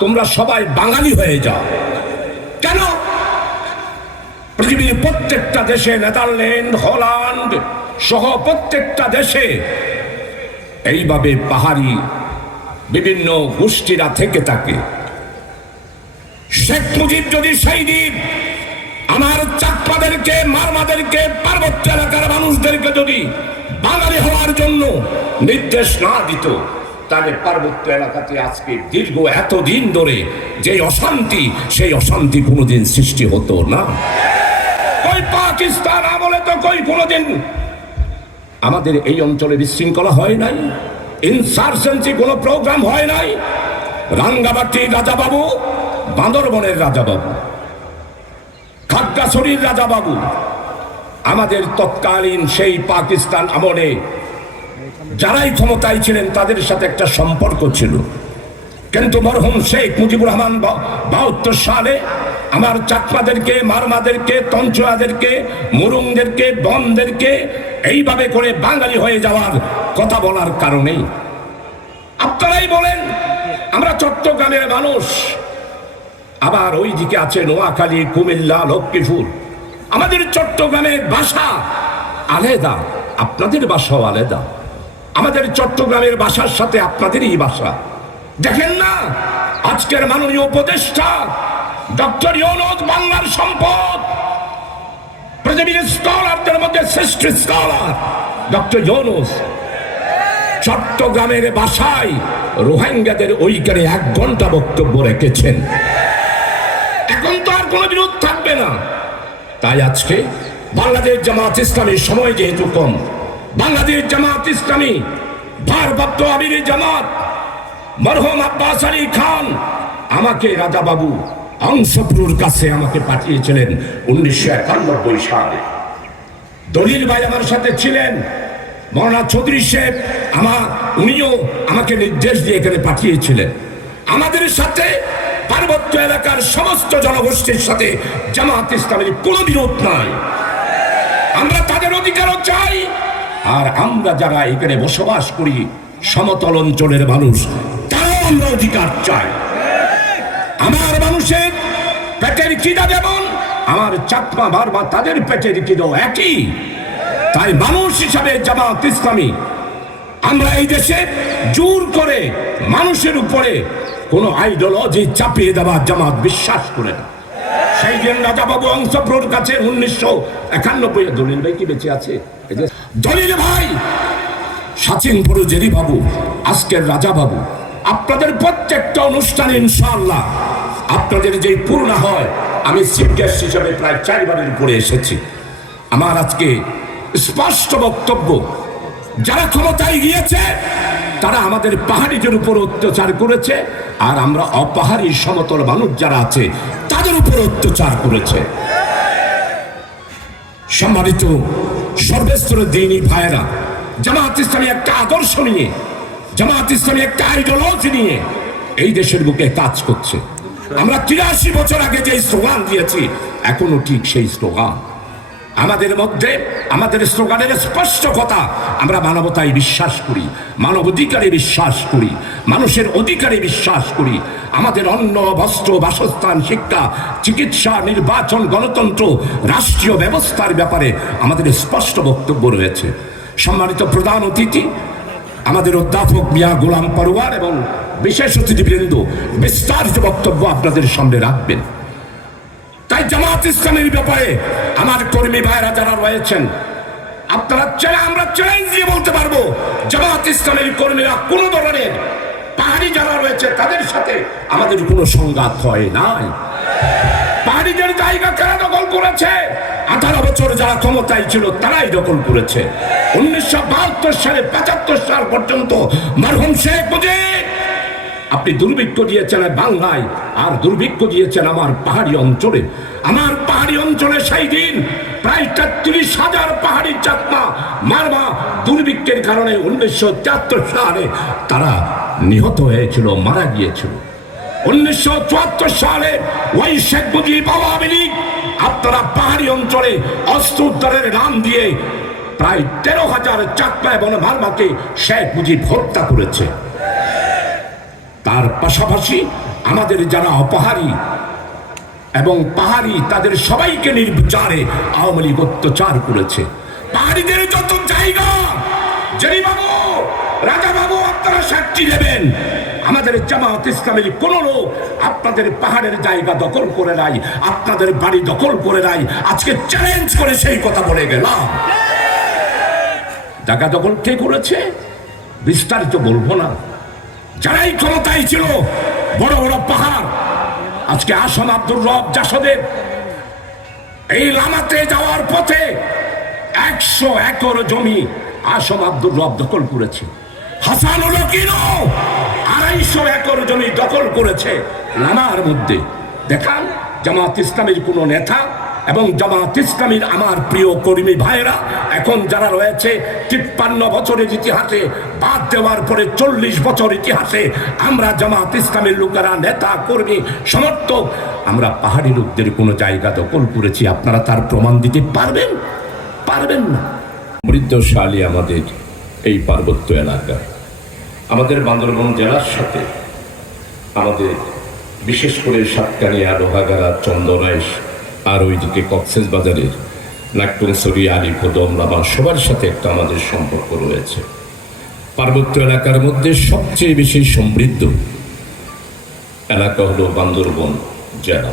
তোমরা সবাই বাঙালি হয়ে যাও। কেন? পৃথিবীর প্রত্যেকটা দেশে, নেদারল্যান্ড, হল্যান্ড সহ প্রত্যেকটা দেশে এইভাবে পাহাড়ি বিভিন্ন গোষ্ঠীরা থেকে থাকে। শেখ মুজিব যদি সেই দিন আমার চাকমাদেরকে, মারমাদেরকে, পার্বত্য এলাকার মানুষদেরকে যদি বাঙালি হওয়ার জন্য নির্দেশ না দিত, তাহলে পার্বত্য এলাকাতে আজকে দীর্ঘ এতদিন ধরে যে অশান্তি, সেই অশান্তি কোনোদিন সৃষ্টি হতো না। কই পাকিস্তান আমলে তো কই কোনোদিন আমাদের এই অঞ্চলে বিশৃঙ্খলা হয় নাই, ইনসার্জেন্সি কোনো প্রোগ্রাম হয় নাই। রাঙ্গামাটির রাজাবাবু, বান্দরবনের রাজাবাবু, খাগড়াছড়ির রাজাবাবু, আমাদের তৎকালীন সেই পাকিস্তান আমলে যারাই ক্ষমতায় ছিলেন তাদের সাথে একটা সম্পর্ক ছিল। কিন্তু মরহুম শেখ মুজিবুর রহমান ৭২ সালে আমার চাকমাদেরকে, মারমাদেরকে, তঞ্চুয়াদেরকে, মুরুংদেরকে, বনদেরকে এইভাবে করে বাঙালি হয়ে যাওয়ার কথা বলার কারণেই আপনারাই বলেন আমরা চট্টগ্রামের মানুষ, আবার ওই দিকে আছে নোয়াখালী, কুমিল্লা, লক্ষ্মীপুর। আমাদের চট্টগ্রামের ভাষা আলাদা, আপনাদের ভাষাও আলাদা। আমাদের চট্টগ্রামের ভাষার সাথে আপনাদেরই ভাষা। দেখেন না আজকের মাননীয় উপদেষ্টা ডক্টর ইউনূস বাংলার সম্পদ, পৃথিবীর স্কলারদের মধ্যে শ্রেষ্ঠ স্কলার ডক্টর ইউনূস চট্টগ্রামের ভাষায় রোহিঙ্গাদের ওইখানে 1 ঘন্টা বক্তব্য রেখেছেন। এখন তো আর কোনো বিরোধ থাকবে না। তাই আজকে বাংলাদেশ জামাত ইসলামীর সময় যেহেতু কম, বাংলাদেশ জামাত ইসলামী ভারপ্রাপ্ত আমির জামাত মরহুম আব্বাস আলী খান আমাকে রাজাবাবু অংশপুর কাছে আমাকে পাঠিয়েছিলেন 1991 সালে। দলিল ভাই আমার সাথে ছিলেন, মৌলানা চৌধুরী সাহেব উনিও আমাকে নির্দেশ দিয়ে এখানে পাঠিয়েছিলেন। আমাদের সাথে পার্বত্য এলাকার সমস্ত জনগোষ্ঠীর সাথে জামাত ইসলামের কোনো বিরোধ নাই। আমরা তাদের অধিকারও চাই, আর আমরা যারা এখানে বসবাস করি সমতল অঞ্চলের মানুষ, তারাও আমরা অধিকার চাই। আমার মানুষের পেটের খিদা যেমন, আমার চাকমা বারবার তাদের পেটের খিদাও একই। তাই মানুষ হিসাবে জামাত ইসলামী আমরা এই দেশে জোর করে মানুষের উপরে কোন আইডিওলজি চাপিয়ে দেওয়া জামাত বিশ্বাস করে না। সেই দিন রাজাবাবু অংশপুর কাছে 1991 দলিল ভাই কি বেঁচে আছে? দলিল ভাই, সাচিনপুর জেরি বাবু, আজকের রাজাবাবু, আপনাদের প্রত্যেকটা অনুষ্ঠানে ইনশাআল্লাহ আপনাদের যেই পূর্ণ হয়, আমি চিফ গেস্ট হিসেবে প্রায় 4 বারের উপরে এসেছি। আমার আজকে স্পষ্ট বক্তব্য, যারা ক্ষমতায় গিয়েছে তারা আমাদের পাহাড়িদের উপর অত্যাচার করেছে, আর আমরা অপাহাড়ি সমতল মানুষ যারা আছে তাদের উপর অত্যাচার করেছে। সম্মানিত সর্বস্তরের দ্বীনী ভাইয়েরা, জামাত ইসলামী একটা আদর্শ নিয়ে, জামাত ইসলামী একটা আইডিওলজি নিয়ে এই দেশের বুকে কাজ করছে। আমরা 83 বছর আগে যে স্লোগান দিয়েছি, এখনো ঠিক সেই স্লোগান আমাদের মধ্যে। আমাদের স্লোগানের স্পষ্ট কথা, আমরা মানবতায় বিশ্বাস করি, মানবাধিকারে বিশ্বাস করি, মানুষের অধিকারে বিশ্বাস করি। আমাদের অন্ন, বস্ত্র, বাসস্থান, শিক্ষা, চিকিৎসা, নির্বাচন, গণতন্ত্র, রাষ্ট্রীয় ব্যবস্থার ব্যাপারে আমাদের স্পষ্ট বক্তব্য রয়েছে। সম্মানিত প্রধান অতিথি আমাদের অধ্যাপক মিয়া গোলাম পরওয়ার এবং বিশেষ অতিথিবৃন্দ বিস্তারিত বক্তব্য আপনাদের সামনে রাখবেন। তাই জামাত ইসলামের ব্যাপারে আমার কর্মী ভাইরা যারা রয়েছেন, আপনারা আমরা চ্যালেঞ্জ দিয়ে বলতে পারবো, জামাত ইসলামের কর্মীরা কোন ধরনের পাহাড়ি যারা রয়েছে তাদের সাথে আমাদের কোনো সংঘাত হয় নাই। পাহাড়িদের জায়গা কারা দখল করেছে? 18 বছর যারা ক্ষমতায় ছিল তারাই দখল করেছে। 1972 সালে 75 সাল পর্যন্ত মরহুম শেখ মুজিব আপনি দুর্ভিক্ষ দিয়েছেন বাংলায়, আর দুর্ভিক্ষ দিয়েছেন আমার পাহাড়ি অঞ্চলে। আমার পাহাড়ি অঞ্চলে সেই দিন প্রায় 33,000 পাহাড়ি চাকমা মারমা দুর্ভিক্ষের কারণে 1973 সালে তারা নিহত হয়েছিল, মারা গিয়েছিল। 1974 সালে ওই শেখ মুজিব আওয়ামী লীগ আপনারা পাহাড়ি অঞ্চলে অস্ত্র উদ্ধারের নাম দিয়ে প্রায় 13,000 চাকমা এবং মারমাকে শেখ মুজিব হত্যা করেছে। তার পাশাপাশি আমাদের যারা অপাহারী এবং পাহাড়ি তাদের সবাইকে নির্বিচারে আওয়ামী লীগ অত্যাচার করেছে। পাহাড়িদের যত জায়গা, জেরি বাবু, রাজা বাবু, আপনারা সাক্ষী দেবেন, আমাদের জামাত ইসলামের কোন লোক আপনাদের পাহাড়ের জায়গা দখল করে নাই, আপনাদের বাড়ি দখল করে নাই। আজকে চ্যালেঞ্জ করে সেই কথা বলে গেলাম। জায়গা দখল কে করেছে বিস্তারিত বলবো না। যারাই ক্ষমতায় ছিল, বড় বড় পাহাড়, আজকে আসম আব্দুর রব জাসদের এই লামাতে যাওয়ার পথে 100 একর জমি আসম আব্দুর রব দখল করেছে। হাসানুল হকিরও 250 একর জমি দখল করেছে লামার মধ্যে। দেখান জামাত ইসলামের কোন নেতা এবং জামাত ইসলামীর আমার প্রিয় কর্মী ভাইয়েরা এখন যারা রয়েছে 53 বছরের ইতিহাসে বাদ দেওয়ার পরে 40 বছর ইতিহাসে আমরা জামাত ইসলামের লোকেরা, নেতা কর্মী সমর্থক, আমরা পাহাড়ি লোকদের কোনো জায়গা দখল করেছি, আপনারা তার প্রমাণ দিতে পারবেন? পারবেন না। সমৃদ্ধশালী আমাদের এই পার্বত্য এলাকা, আমাদের বান্দরবান জেলার সাথে আমাদের বিশেষ করে সাতকানিয়া, লোহাগাড়া, চন্দনাইশ, আর ওইদিকে কক্সবাজারের নাগপুরসরি, আলিপুর, লামা, সবার সাথে একটা আমাদের সম্পর্ক রয়েছে। পার্বত্য এলাকার মধ্যে সবচেয়ে বেশি সমৃদ্ধ এলাকা হলো বান্দরবান জেলা।